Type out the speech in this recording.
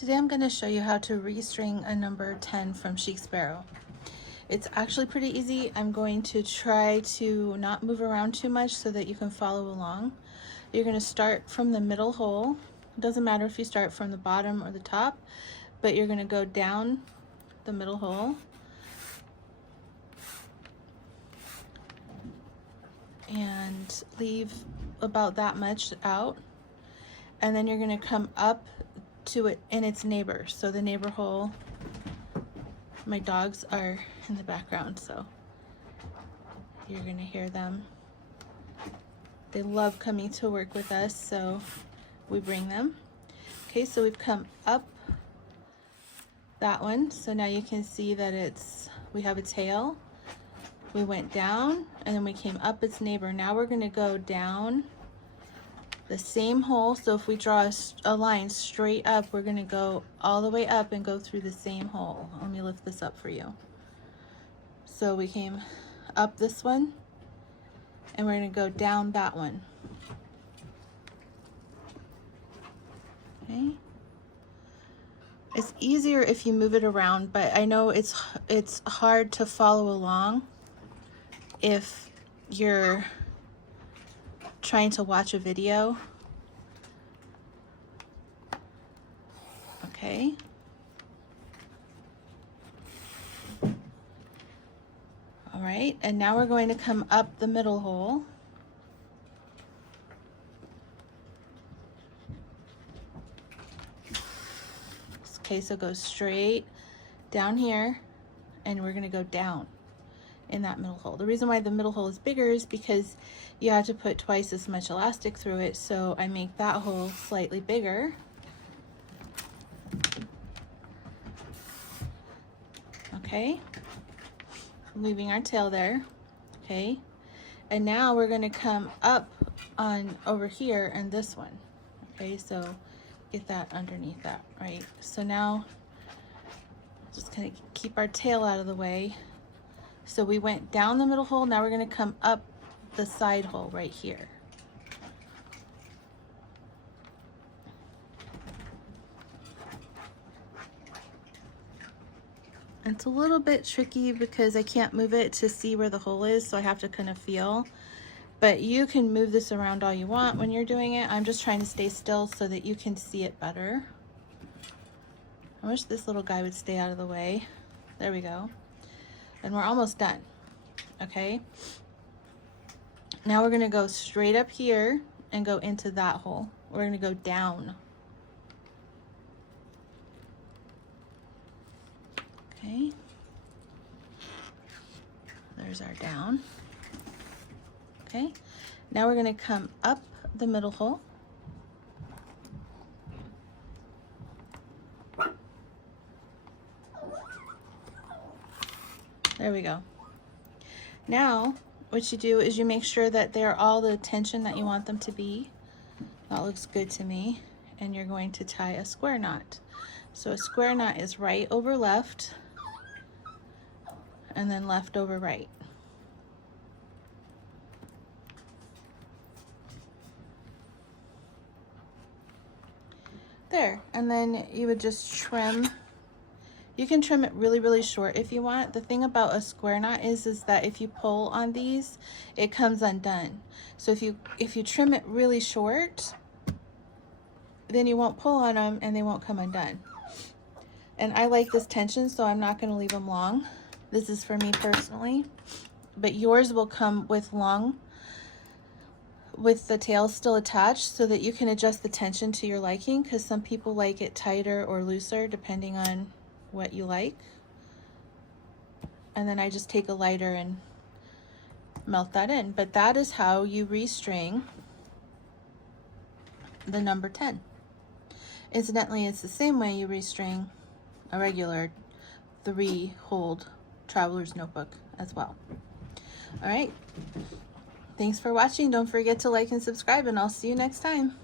Today I'm going to show you how to restring a number 10 from Chic Sparrow. It's actually pretty easy. I'm going to try to not move around too much so that you can follow along. You're going to start from the middle hole. It doesn't matter if you start from the bottom or the top, but you're going to go down the middle hole and leave about that much out, and then you're going to come up to it in its neighbor. So the neighbor hole, my dogs are in the background, so you're going to hear them. They love coming to work with us, so we bring them. Okay, so we've come up that one, so now you can see that we have a tail. We went down and then we came up its neighbor. Now we're going to go down the same hole. So if we draw a line straight up, we're going to go all the way up and go through the same hole. Let me lift this up for you. So we came up this one and we're going to go down that one. Okay. It's easier if you move it around, but I know it's hard to follow along if you're trying to watch a video. Okay. All right, and now we're going to come up the middle hole. Okay, so go straight down here, and we're going to go down in that middle hole. The reason why the middle hole is bigger is because you have to put twice as much elastic through it, so I make that hole slightly bigger. Okay, leaving our tail there. Okay, and now we're going to come up on over here and this one. Okay, so get that underneath that, right? So now just kind of keep our tail out of the way. So we went down the middle hole, now we're going to come up the side hole right here. It's a little bit tricky because I can't move it to see where the hole is, so I have to kind of feel. But you can move this around all you want when you're doing it. I'm just trying to stay still so that you can see it better. I wish this little guy would stay out of the way. There we go. And we're almost done. Okay. Now we're going to go straight up here and go into that hole. We're going to go down. Okay. There's our down. Okay. Now we're going to come up the middle hole. There we go. Now, what you do is you make sure that they're all the tension that you want them to be. That looks good to me. And you're going to tie a square knot. So a square knot is right over left, and then left over right. There, and then you would just trim. You can trim it really, really short if you want. The thing about a square knot is that if you pull on these, it comes undone. So if you trim it really short, then you won't pull on them and they won't come undone. And I like this tension, so I'm not going to leave them long. This is for me personally, but yours will come with the tail still attached so that you can adjust the tension to your liking, because some people like it tighter or looser depending on what you like. And then I just take a lighter and melt that in. But that is how you restring the number 10. Incidentally, it's the same way you restring a regular 3-hold traveler's notebook as well. All right, thanks for watching. Don't forget to like and subscribe, and I'll see you next time.